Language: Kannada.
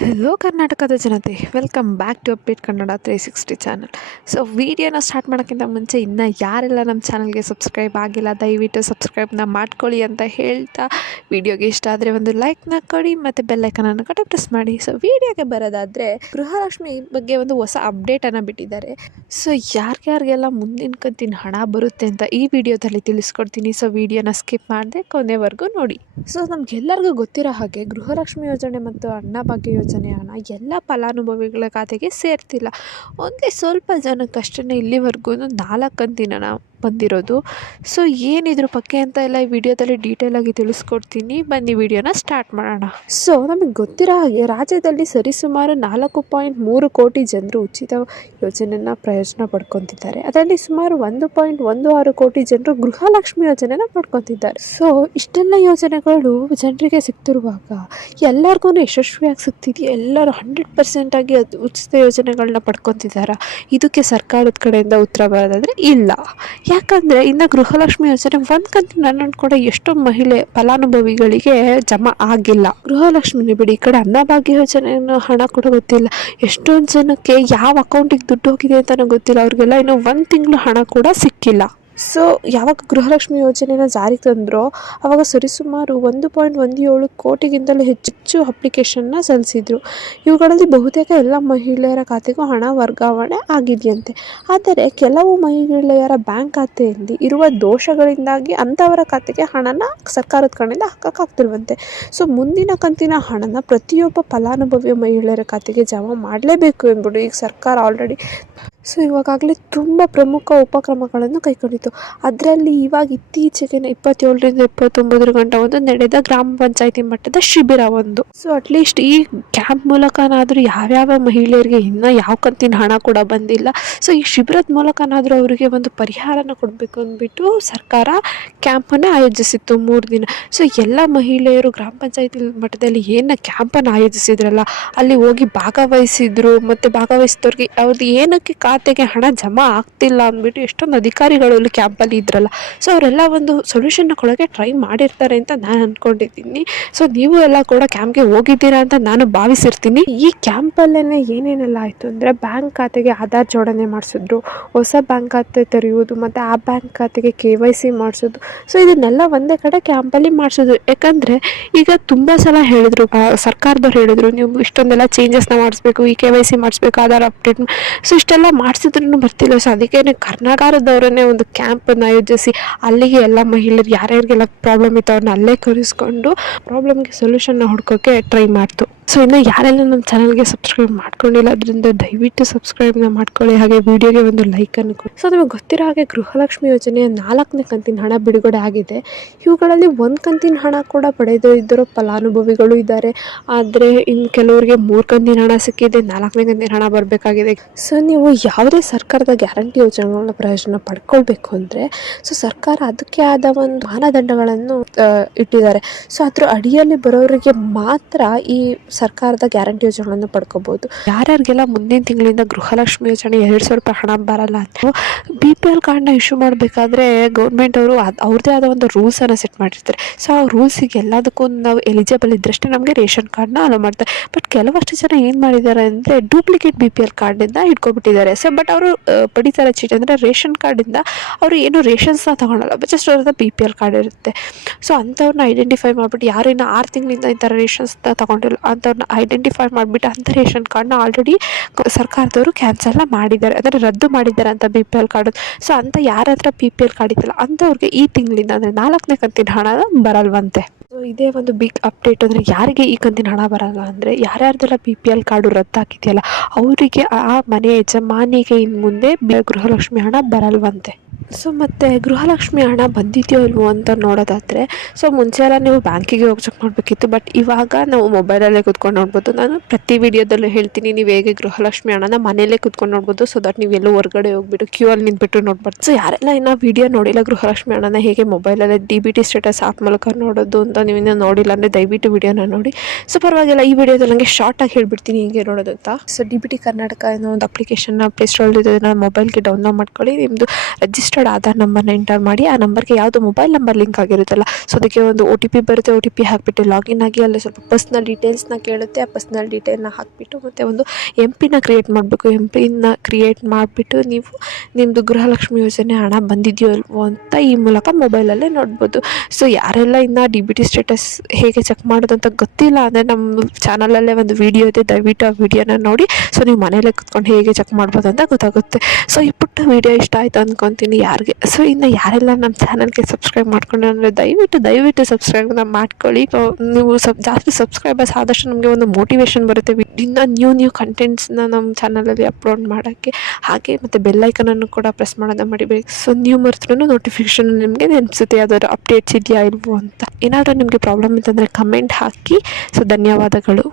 ಹೆಲೋ ಕರ್ನಾಟಕದ ಜನತೆ, welcome back to update Kannada 360 channel. So ವಿಡಿಯೋನ ಸ್ಟಾರ್ಟ್ ಮಾಡೋಕ್ಕಿಂತ ಮುಂಚೆ ಇನ್ನೂ ಯಾರೆಲ್ಲ ನಮ್ಮ ಚಾನಲ್ಗೆ ಸಬ್ಸ್ಕ್ರೈಬ್ ಆಗಿಲ್ಲ ದಯವಿಟ್ಟು ಸಬ್ಸ್ಕ್ರೈಬ್ನ ಮಾಡ್ಕೊಳ್ಳಿ ಅಂತ ಹೇಳ್ತಾ, ವಿಡಿಯೋಗೆ ಇಷ್ಟ ಆದರೆ ಒಂದು ಲೈಕ್ನ ಕೊಡಿ ಮತ್ತು ಬೆಲ್ಲೈಕನನ್ನು ಕೂಡ ಪ್ರೆಸ್ ಮಾಡಿ. ಸೊ ವಿಡಿಯೋಗೆ ಬರೋದಾದರೆ, ಗೃಹಲಕ್ಷ್ಮಿ ಬಗ್ಗೆ ಒಂದು ಹೊಸ ಅಪ್ಡೇಟನ್ನು ಬಿಟ್ಟಿದ್ದಾರೆ. ಸೊ ಯಾರ್ಯಾರಿಗೆಲ್ಲ ಮುಂದಿನ ಕಂತಿನ ಹಣ ಬರುತ್ತೆ ಅಂತ ಈ ವಿಡಿಯೋದಲ್ಲಿ ತಿಳಿಸ್ಕೊಡ್ತೀನಿ. ಸೊ ವಿಡಿಯೋನ ಸ್ಕಿಪ್ ಮಾಡದೆ ಕೊನೆವರೆಗೂ ನೋಡಿ. ಸೊ ನಮಗೆಲ್ಲರಿಗೂ ಗೊತ್ತಿರೋ ಹಾಗೆ ಗೃಹಲಕ್ಷ್ಮಿ ಯೋಜನೆ ಮತ್ತು ಅನ್ನಭಾಗ್ಯ ಯೋಜನೆ ಹಣ ಎಲ್ಲ ಫಲಾನುಭವಿಗಳ ಖಾತೆಗೆ ಸೇರ್ತಿಲ್ಲ. ಒಂದೇ ಸ್ವಲ್ಪ ಜನಕ್ಕಷ್ಟೇ ಇಲ್ಲಿವರೆಗೂ 4 ಕಂತಿನ ಬಂದಿರೋದು. ಸೊ ಏನಿದ್ರ ಬಗ್ಗೆ ಅಂತ ಎಲ್ಲ ಈ ವಿಡಿಯೋದಲ್ಲಿ ಡೀಟೇಲಾಗಿ ತಿಳಿಸ್ಕೊಡ್ತೀನಿ. ಬನ್ನಿ ವಿಡಿಯೋನ ಸ್ಟಾರ್ಟ್ ಮಾಡೋಣ. ಸೊ ನಮಗೆ ಗೊತ್ತಿರೋ ಹಾಗೆ ರಾಜ್ಯದಲ್ಲಿ ಸರಿಸುಮಾರು 4.3 ಕೋಟಿ ಜನರು ಉಚಿತ ಯೋಜನೆಯನ್ನು ಪ್ರಯೋಜನ ಪಡ್ಕೊತಿದ್ದಾರೆ. ಅದರಲ್ಲಿ ಸುಮಾರು 1.16 ಕೋಟಿ ಜನರು ಗೃಹಲಕ್ಷ್ಮಿ ಯೋಜನೆನ ಪಡ್ಕೊತಿದ್ದಾರೆ. ಸೊ ಇಷ್ಟೆಲ್ಲ ಯೋಜನೆಗಳು ಜನರಿಗೆ ಸಿಗ್ತಿರುವಾಗ ಎಲ್ಲರಿಗೂ ಯಶಸ್ವಿಯಾಗಿ ಸಿಗ್ತಿದೆಯಾ? ಎಲ್ಲರೂ 100% ಆಗಿ ಅದು ಉಚಿತ ಯೋಜನೆಗಳನ್ನ ಪಡ್ಕೊತಿದ್ದಾರಾ? ಇದಕ್ಕೆ ಸರ್ಕಾರದ ಕಡೆಯಿಂದ ಉತ್ತರ ಬರೋದಾದರೆ ಇಲ್ಲ. ಯಾಕಂದರೆ ಇನ್ನು ಗೃಹಲಕ್ಷ್ಮಿ ಯೋಜನೆ ಒಂದು ಕಂತಿನ ಹಣ ಕೂಡ ಎಷ್ಟೋ ಮಹಿಳೆ ಫಲಾನುಭವಿಗಳಿಗೆ ಜಮಾ ಆಗಿಲ್ಲ. ಗೃಹಲಕ್ಷ್ಮಿನೇ ಬಿಡಿ, ಈ ಕಡೆ ಅನ್ನಭಾಗ್ಯ ಯೋಜನೆ ಹಣ ಕೂಡ ಗೊತ್ತಿಲ್ಲ. ಎಷ್ಟೊಂದು ಜನಕ್ಕೆ ಯಾವ ಅಕೌಂಟಿಗೆ ದುಡ್ಡು ಹೋಗಿದೆ ಅಂತಲೂ ಗೊತ್ತಿಲ್ಲ. ಅವ್ರಿಗೆಲ್ಲ ಇನ್ನೂ 1 ತಿಂಗಳು ಹಣ ಕೂಡ ಸಿಕ್ಕಿಲ್ಲ. ಸೊ ಯಾವಾಗ ಗೃಹಲಕ್ಷ್ಮಿ ಯೋಜನೆನ ಜಾರಿಗೆ ತಂದರೋ ಆವಾಗ ಸರಿಸುಮಾರು 1.17 ಕೋಟಿಗಿಂತಲೂ ಹೆಚ್ಚು ಅಪ್ಲಿಕೇಶನ್ನ ಸಲ್ಲಿಸಿದರು. ಇವುಗಳಲ್ಲಿ ಬಹುತೇಕ ಎಲ್ಲ ಮಹಿಳೆಯರ ಖಾತೆಗೂ ಹಣ ವರ್ಗಾವಣೆ ಆಗಿದೆಯಂತೆ. ಆದರೆ ಕೆಲವು ಮಹಿಳೆಯರ ಬ್ಯಾಂಕ್ ಖಾತೆಯಲ್ಲಿ ಇರುವ ದೋಷಗಳಿಂದಾಗಿ ಅಂಥವರ ಖಾತೆಗೆ ಹಣನ ಸರ್ಕಾರದ ಕಡೆಯಿಂದ ಹಾಕೋಕ್ಕಾಗ್ತಿಲ್ವಂತೆ. ಸೊ ಮುಂದಿನ ಕಂತಿನ ಹಣನ ಪ್ರತಿಯೊಬ್ಬ ಫಲಾನುಭವಿಯ ಮಹಿಳೆಯರ ಖಾತೆಗೆ ಜಮಾ ಮಾಡಲೇಬೇಕು ಎಂಬುದು ಈಗ ಸರ್ಕಾರ ಆಲ್ರೆಡಿ ಇವಾಗಲೇ ತುಂಬ ಪ್ರಮುಖ ಉಪಕ್ರಮಗಳನ್ನು ಕೈಗೊಂಡಿತು. ಅದರಲ್ಲಿ ಇವಾಗ ಇತ್ತೀಚೆಗೆ 27ರಿಂದ 29 ಗಂಟೆ ಒಂದು ನಡೆದ ಗ್ರಾಮ ಪಂಚಾಯತಿ ಮಟ್ಟದ ಶಿಬಿರ ಒಂದು. ಸೊ ಅಟ್ಲೀಸ್ಟ್ ಈ ಕ್ಯಾಂಪ್ ಮೂಲಕನಾದರೂ ಯಾವ್ಯಾವ ಮಹಿಳೆಯರಿಗೆ ಇನ್ನೂ ಯಾವ ಕಂತಿನ ಹಣ ಕೂಡ ಬಂದಿಲ್ಲ, ಸೊ ಈ ಶಿಬಿರದ ಮೂಲಕನಾದರೂ ಅವರಿಗೆ ಒಂದು ಪರಿಹಾರನ ಕೊಡಬೇಕು ಅಂದ್ಬಿಟ್ಟು ಸರ್ಕಾರ ಕ್ಯಾಂಪನ್ನು ಆಯೋಜಿಸಿತ್ತು 3 ದಿನ. ಸೊ ಎಲ್ಲ ಮಹಿಳೆಯರು ಗ್ರಾಮ ಪಂಚಾಯತಿ ಮಟ್ಟದಲ್ಲಿ ಏನು ಕ್ಯಾಂಪನ್ನು ಆಯೋಜಿಸಿದ್ರಲ್ಲ ಅಲ್ಲಿ ಹೋಗಿ ಭಾಗವಹಿಸಿದ್ರು. ಮತ್ತು ಭಾಗವಹಿಸಿದವ್ರಿಗೆ ಅವ್ರದ್ದು ಏನಕ್ಕೆ ಖಾತೆಗೆ ಹಣ ಜಮಾ ಆಗ್ತಿಲ್ಲ ಅಂದ್ಬಿಟ್ಟು ಎಷ್ಟೊಂದು ಅಧಿಕಾರಿಗಳು ಅಲ್ಲಿ ಕ್ಯಾಂಪಲ್ಲಿ ಇದ್ರಲ್ಲ, ಸೊ ಅವರೆಲ್ಲ ಒಂದು ಸೊಲ್ಯೂಷನ್ನ ಕೊಡೋಕ್ಕೆ ಟ್ರೈ ಮಾಡಿರ್ತಾರೆ ಅಂತ ನಾನು ಅಂದ್ಕೊಂಡಿದ್ದೀನಿ. ಸೊ ನೀವು ಎಲ್ಲ ಕೂಡ ಕ್ಯಾಂಪ್ಗೆ ಹೋಗಿದ್ದೀರಾ ಅಂತ ನಾನು ಭಾವಿಸಿರ್ತೀನಿ. ಈ ಕ್ಯಾಂಪಲ್ಲೇ ಏನೇನೆಲ್ಲ ಆಯಿತು ಅಂದರೆ, ಬ್ಯಾಂಕ್ ಖಾತೆಗೆ ಆಧಾರ್ ಜೋಡಣೆ ಮಾಡಿಸಿದ್ರು, ಹೊಸ ಬ್ಯಾಂಕ್ ಖಾತೆ ತೆರೆಯುವುದು ಮತ್ತು ಆ ಬ್ಯಾಂಕ್ ಖಾತೆಗೆ KYC ಮಾಡಿಸೋದು. ಸೊ ಇದನ್ನೆಲ್ಲ ಒಂದೇ ಕಡೆ ಕ್ಯಾಂಪಲ್ಲಿ ಮಾಡಿಸೋದು. ಯಾಕಂದರೆ ಈಗ ತುಂಬ ಸಲ ಹೇಳಿದ್ರು, ಸರ್ಕಾರದವ್ರು ಹೇಳಿದ್ರು ನೀವು ಇಷ್ಟೊಂದೆಲ್ಲ ಚೇಂಜಸ್ನ ಮಾಡಿಸ್ಬೇಕು, ಈ KYC ಮಾಡಿಸ್ಬೇಕು, ಆಧಾರ್ ಅಪ್ಡೇಟ್. ಸೊ ಇಷ್ಟೆಲ್ಲ ಮಾಡಿಸಿದ್ರೂ ಬರ್ತಿಲ್ಲ. ಸೊ ಅದಕ್ಕೆ ಕರ್ನಾಟಕದವರನ್ನೇ ಒಂದು ಕ್ಯಾಂಪನ್ನು ಆಯೋಜಿಸಿ ಅಲ್ಲಿಗೆ ಎಲ್ಲ ಮಹಿಳೆಯರು ಯಾರ್ಯಾರಿಗೆಲ್ಲ ಪ್ರಾಬ್ಲಮ್ ಇತ್ತು ಅವ್ರನ್ನ ಅಲ್ಲೇ ಕರೆಸ್ಕೊಂಡು ಪ್ರಾಬ್ಲಮ್ಗೆ ಸೊಲ್ಯೂಷನ್ನ ಹುಡ್ಕೋಕ್ಕೆ ಟ್ರೈ ಮಾಡ್ತು. ಸೊ ಇನ್ನು ಯಾರೆಲ್ಲ ನಮ್ಮ ಚಾನಲ್ಗೆ ಸಬ್ಸ್ಕ್ರೈಬ್ ಮಾಡ್ಕೊಂಡಿಲ್ಲ ಅದರಿಂದ ದಯವಿಟ್ಟು ಸಬ್ಸ್ಕ್ರೈಬ್ನ ಮಾಡ್ಕೊಳ್ಳಿ, ಹಾಗೆ ವಿಡಿಯೋಗೆ ಒಂದು ಲೈಕನ್ನು ಕೊಡಿ. ಸೊ ನಮಗೆ ಗೊತ್ತಿರೋ ಹಾಗೆ ಗೃಹಲಕ್ಷ್ಮಿ ಯೋಜನೆಯ 4ನೇ ಕಂತಿನ ಹಣ ಬಿಡುಗಡೆ ಆಗಿದೆ. ಇವುಗಳಲ್ಲಿ 1 ಕಂತಿನ ಹಣ ಕೂಡ ಪಡೆದಿರೋ ಫಲಾನುಭವಿಗಳು ಇದ್ದಾರೆ. ಆದರೆ ಇನ್ನು ಕೆಲವರಿಗೆ 3 ಕಂತಿನ ಹಣ ಸಿಕ್ಕಿದೆ, 4ನೇ ಕಂತಿನ ಹಣ ಬರಬೇಕಾಗಿದೆ. ಸೊ ನೀವು ಯಾವುದೇ ಸರ್ಕಾರದ ಗ್ಯಾರಂಟಿ ಯೋಜನೆಗಳನ್ನ ಪ್ರಯೋಜನ ಪಡ್ಕೊಳ್ಬೇಕು ಅಂದರೆ ಸೊ ಸರ್ಕಾರ ಅದಕ್ಕೆ ಆದ ಒಂದು ಮಾನದಂಡಗಳನ್ನು ಇಟ್ಟಿದ್ದಾರೆ. ಸೊ ಅದ್ರ ಅಡಿಯಲ್ಲಿ ಬರೋರಿಗೆ ಮಾತ್ರ ಈ ಸರ್ಕಾರದ ಗ್ಯಾರಂಟಿ ಯೋಜನೆಗಳನ್ನು ಪಡ್ಕೋಬಹುದು. ಯಾರ್ಯಾರಿಗೆಲ್ಲ ಮುಂದಿನ ತಿಂಗಳಿಂದ ಗೃಹಲಕ್ಷ್ಮಿ ಯೋಜನೆ 2,000 ರೂಪಾಯಿ ಹಣ ಬರಲ್ಲ ಅಂತ BPL ಕಾರ್ಡ್ನ ಇಶ್ಯೂ ಮಾಡಬೇಕಾದ್ರೆ ಗೌರ್ಮೆಂಟ್ ಅವರು ಅವ್ರದ್ದೇ ಆದ ಒಂದು ರೂಲ್ಸನ್ನು ಸೆಟ್ ಮಾಡಿರ್ತಾರೆ. ಸೊ ಆ ರೂಲ್ಸಿಗೆ ಎಲ್ಲದಕ್ಕೂ ನಾವು ಎಲಿಜಿಬಲ್ ಇದ್ದರಷ್ಟೇ ನಮಗೆ ರೇಷನ್ ಕಾರ್ಡ್ನ ಅಲೋ ಮಾಡ್ತಾರೆ. ಬಟ್ ಕೆಲವಷ್ಟು ಜನ ಏನು ಮಾಡಿದ್ದಾರೆ ಅಂದರೆ ಡೂಪ್ಲಿಕೇಟ್ BPL ಕಾರ್ಡಿಂದ ಇಟ್ಕೊಬಿಟ್ಟಿದ್ದಾರೆ. ಸೊ ಬಟ್ ಅವರು ಪಡಿತರ ಚೀಟಿ ಅಂದರೆ ರೇಷನ್ ಕಾರ್ಡಿಂದ ಅವರು ಏನು ರೇಷನ್ಸ್ನ ತೊಗೊಳಲ್ಲ, ಜಸ್ಟ್ ಅವ್ರದ್ದು BPL ಕಾರ್ಡ್ ಇರುತ್ತೆ. ಸೊ ಅಂಥವ್ರನ್ನ ಐಡೆಂಟಿಫೈ ಮಾಡಿಬಿಟ್ಟು ಯಾರು ಇನ್ನು 6 ತಿಂಗಳಿಂದ ಈ ಥರ ರೇಷನ್ಸ್ನ ತೊಗೊಂಡಿಲ್ಲ ಅಂಥವ್ರನ್ನ ಐಡೆಂಟಿಫೈ ಮಾಡಿಬಿಟ್ಟು ಅಂಥ ರೇಷನ್ ಕಾರ್ಡ್ನ ಆಲ್ರೆಡಿ ಸರ್ಕಾರದವರು ಕ್ಯಾನ್ಸಲ್ನ ಮಾಡಿದ್ದಾರೆ, ಅಂದರೆ ರದ್ದು ಮಾಡಿದ್ದಾರೆ ಅಂತ BPL ಕಾರ್ಡ್. ಸೊ ಅಂಥ ಯಾರ ಹತ್ರ BPL ಕಾರ್ಡ್ ಇತ್ತಲ್ಲ ಅಂಥವ್ರಿಗೆ ಈ ತಿಂಗಳಿಂದ ಅಂದರೆ 4ನೇ ಕಂತಿನ ಹಣ ಬರಲ್ವಂತೆ. ಸೊ ಇದೇ ಒಂದು ಬಿಗ್ ಅಪ್ಡೇಟ್. ಅಂದರೆ ಯಾರಿಗೆ ಈ ಕಂತಿನ ಹಣ ಬರಲ್ಲ ಅಂದರೆ ಯಾರ್ಯಾರ್ದೆಲ್ಲ BPL ಕಾರ್ಡು ರದ್ದಾಗಿದೆಯಲ್ಲ ಅವರಿಗೆ, ಆ ಮನೆ ಯಜಮಾನಿಗೆ ಇನ್ನು ಮುಂದೆ ಗೃಹಲಕ್ಷ್ಮಿ ಹಣ ಬರಲ್ವಂತೆ. ಸೊ ಮತ್ತು ಗೃಹಲಕ್ಷ್ಮಿ ಹಣ ಬಂದಿದೆಯೋ ಇಲ್ವೋ ಅಂತ ನೋಡೋದಾದರೆ, ಸೊ ಮುಂಚೆ ಎಲ್ಲ ನೀವು ಬ್ಯಾಂಕಿಗೆ ಹೋಗಿ ಚೆಕ್ ಮಾಡಬೇಕಿತ್ತು. ಬಟ್ ಇವಾಗ ನಾವು ಮೊಬೈಲಲ್ಲೇ ಕೂತ್ಕೊಂಡು ನೋಡ್ಬೋದು. ನಾನು ಪ್ರತಿ ವಿಡಿಯೋದಲ್ಲೂ ಹೇಳ್ತೀನಿ, ನೀವು ಹೇಗೆ ಗೃಹಲಕ್ಷ್ಮಿ ಹಣನ ಮನೆಯಲ್ಲೇ ಕೂತ್ಕೊಂಡು ನೋಡ್ಬೋದು. ಸೊ ದಟ್ ನೀವು ಎಲ್ಲೋ ಹೊರಗಡೆ ಹೋಗ್ಬಿಟ್ಟು ಕ್ಯೂ ಅಲ್ಲಿ ನಿಂತ್ಬಿಟ್ಟು ನೋಡ್ಬಾರ್ದು. ಸೊ ಯಾರೆಲ್ಲ ಇನ್ನೂ ವಿಡಿಯೋ ನೋಡಿಲ್ಲ ಗೃಹಲಕ್ಷ್ಮಿ ಹಣನ ಹೇಗೆ ಮೊಬೈಲಲ್ಲೇ DBT ಸ್ಟೇಟಸ್ ಆ್ಯಪ್ ಮೂಲಕ ನೋಡೋದು ಅಂತ ಅಥವಾ ನೀವು ಇನ್ನೂ ನೋಡಿಲ್ಲ ಅಂದರೆ ದಯವಿಟ್ಟು ವಿಡಿಯೋನ ನೋಡಿ. ಸೊ ಪರವಾಗಿಲ್ಲ, ಈ ವಿಡಿಯೋದಲ್ಲಿ ನನಗೆ ಶಾರ್ಟಾಗಿ ಹೇಳ್ಬಿಡ್ತೀನಿ ಹಿಂಗೆ ನೋಡೋದು ಅಂತ. ಸೊ DBT ಕರ್ನಾಟಕ ಅನ್ನೋ ಒಂದು ಅಪ್ಲಿಕೇಶನ್ನ ಪ್ಲೇಸ್ಟೋರಲ್ಲಿ ಇದನ್ನು ಮೊಬೈಲ್ಗೆ ಡೌನ್ಲೋಡ್ ಮಾಡ್ಕೊಳ್ಳಿ. ನಿಮ್ಮದು ರಿಜಿಸ್ಟರ್ಡ್ ಆಧಾರ್ ನಂಬರ್ನ ಎಂಟರ್ ಮಾಡಿ, ಆ ನಂಬರ್ಗೆ ಯಾವುದು ಮೊಬೈಲ್ ನಂಬರ್ ಲಿಂಕ್ ಆಗಿರುತ್ತಲ್ಲ, ಸೊ ಅದಕ್ಕೆ ಒಂದು OTP ಬರುತ್ತೆ. OTP ಹಾಕಿಬಿಟ್ಟು ಲಾಗಿನ್ ಆಗಿ ಅಲ್ಲಿ ಸ್ವಲ್ಪ ಪರ್ಸ್ನಲ್ ಡೀಟೇಲ್ಸ್ನ ಕೇಳುತ್ತೆ. ಆ ಪರ್ಸ್ನಲ್ ಡೀಟೇಲ್ನ ಹಾಕಿಬಿಟ್ಟು ಮತ್ತು ಒಂದು MP ಕ್ರಿಯೇಟ್ ಮಾಡಬೇಕು. MP ಕ್ರಿಯೇಟ್ ಮಾಡಿಬಿಟ್ಟು ನೀವು ನಿಮ್ಮದು ಗೃಹಲಕ್ಷ್ಮಿ ಯೋಜನೆ ಹಣ ಬಂದಿದೆಯೋ ಅಲ್ವೋ ಅಂತ ಈ ಮೂಲಕ ಮೊಬೈಲಲ್ಲೇ ನೋಡ್ಬೋದು. ಸೊ ಯಾರೆಲ್ಲ ಇನ್ನು DBT ಸ್ಟೇಟಸ್ ಹೇಗೆ ಚೆಕ್ ಮಾಡೋದು ಅಂತ ಗೊತ್ತಿಲ್ಲ ಅಂದರೆ ನಮ್ಮ ಚಾನಲಲ್ಲೇ ಒಂದು ವಿಡಿಯೋ ಇದೆ, ದಯವಿಟ್ಟು ಆ ವಿಡಿಯೋನ ನೋಡಿ. ಸೊ ನೀವು ಮನೇಲೇ ಕುತ್ಕೊಂಡು ಹೇಗೆ ಚೆಕ್ ಮಾಡ್ಬೋದು ಅಂತ ಗೊತ್ತಾಗುತ್ತೆ. ಸೊ ಈ ಪುಟ್ಟ ವಿಡಿಯೋ ಇಷ್ಟ ಆಯಿತು ಅಂದ್ಕೊತೀನಿ ಯಾರಿಗೆ. ಸೊ ಇನ್ನು ಯಾರೆಲ್ಲ ನಮ್ಮ ಚಾನಲ್ಗೆ ಸಬ್ಸ್ಕ್ರೈಬ್ ಮಾಡ್ಕೊಂಡು ಅಂದರೆ ದಯವಿಟ್ಟು ಸಬ್ಸ್ಕ್ರೈಬ್ನ ಮಾಡ್ಕೊಳ್ಳಿ. ನೀವು ಜಾಸ್ತಿ ಸಬ್ಸ್ಕ್ರೈಬರ್ಸ್ ಆದಷ್ಟು ನಮಗೆ ಒಂದು ಮೋಟಿವೇಶನ್ ಬರುತ್ತೆ ಇನ್ನು ನ್ಯೂ ಕಂಟೆಂಟ್ಸ್ನ ನಮ್ಮ ಚಾನಲಲ್ಲಿ ಅಪ್ಲೋಡ್ ಮಾಡೋಕ್ಕೆ. ಹಾಗೆ ಮತ್ತು ಬೆಲ್ಲೈಕನನ್ನು ಕೂಡ ಪ್ರೆಸ್ ಮಾಡೋದನ್ನ ಮರಿಬೇಡಿ. ಸೊ ನೀವು ಮರೆತ್ರೂ ನೋಟಿಫಿಕೇಷನ್ ನಿಮಗೆ ನೆನಪಿಸುತ್ತೆ ಯಾವ್ದಾದ್ರು ಅಪ್ಡೇಟ್ಸ್ ಇದೆಯಾ ಇಲ್ವೋ ಅಂತ. ಏನಾದರೂ ನಿಮಗೆ ಪ್ರಾಬ್ಲಮ್ ಇತ್ತಂದರೆ ಕಮೆಂಟ್ ಹಾಕಿ. ಸೊ ಧನ್ಯವಾದಗಳು.